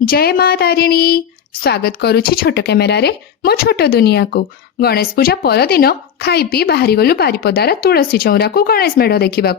जय माँ तारिणी स्वागत करुछि छोट कैमेरा रे मो छोट दुनिया को। गणेश पूजा परदिन खाई पी बाहरी गलु बारिपदार तुलसी चौरा को गणेश मेढ़ देखा।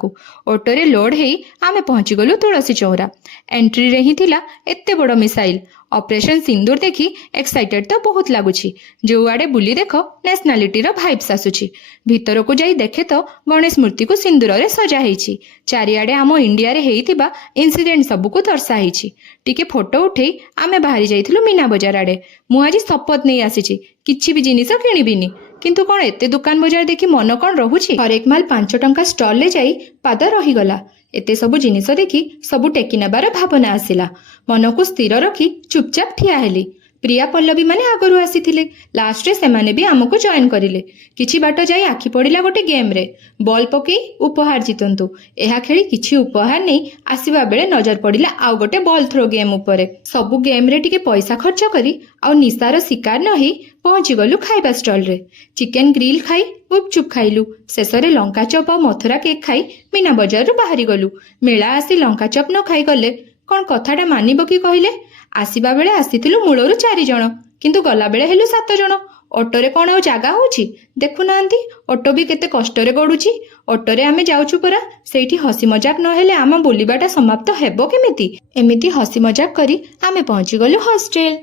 ऑटोरे लोड हेई आमे पहुंची गलु तुलसी चौरा। एंट्री रे ही थिला एत्ते बड़ मिसाइल। ऑपरेशन सिंदूर देखी एक्साइटेड तो बहुत लगुछि। जो आड़े बुली देख नेशनालिटी रो भाइब्स आसुछि। भीतर को जाई देखे तो गणेश मूर्ति को सिंदूर रे सजा हेइछि। चारिआडे आम इंडिया रे हेइतिबा इंसिडेंट सब को दर्शा हेइछि। टिके फोटो उठेई आमे बाहरी जाइथिलु मीना बजार आड़े। मु आज शपथ नहीं आसीछि किछि भी जिनिस किणिबिनी, किंतु कौन एते दुकान बजार देखी मन कौन रहुछि। हरेक माल 5 टंका स्टॉल ले जाई पाद रहीगला। एते सबु जिनिस देखी सबु टेकी नेबार भावना आसिला। मन को स्थिर रखी चुपचाप ठिया हेली। प्रिया पल्लवी माने आगरु आसीथिले। लास्ट रे सेमाने भी आमको जॉइन करिले। किछि बाट जाई आखि पड़िला गोटे गेम रे बॉल पकई उपहार जितंतु। एहा खेली किछि उपहार नै आसीबा बेले नजर पड़िला आउ गोटे बॉल थ्रो गेम उपरे। सबु गेम रे टिके पैसा खर्च करी आउ निसार शिकार न हेई पहुंची गलु खाइबा स्टॉल रे। चिकेन ग्रिल खाई गुपचुप खाइलु। शेषरे लंका चप और मथुरा केक खाई मीना बजार रु बाहरी गलु। मेला आसी लंका चप न खाई गले कौन कथाटा मानिब कि कहले। आसीबा बेले आसीथिलु मूलरु 4 जण किंतु गला बेले हेलु 7 जण। ऑटोरे कौन आउ जागा होउछि देखु नांती। ऑटो भी केते कष्टरे गडुछि। ऑटोरे आमे जाउछु परा। सेठी हसी मजाक न हेले आम बोलिबाटा समाप्त हेबो केमिति। एमिति हसी मजाक करी आमे पहुंची गलु हॉस्टेल।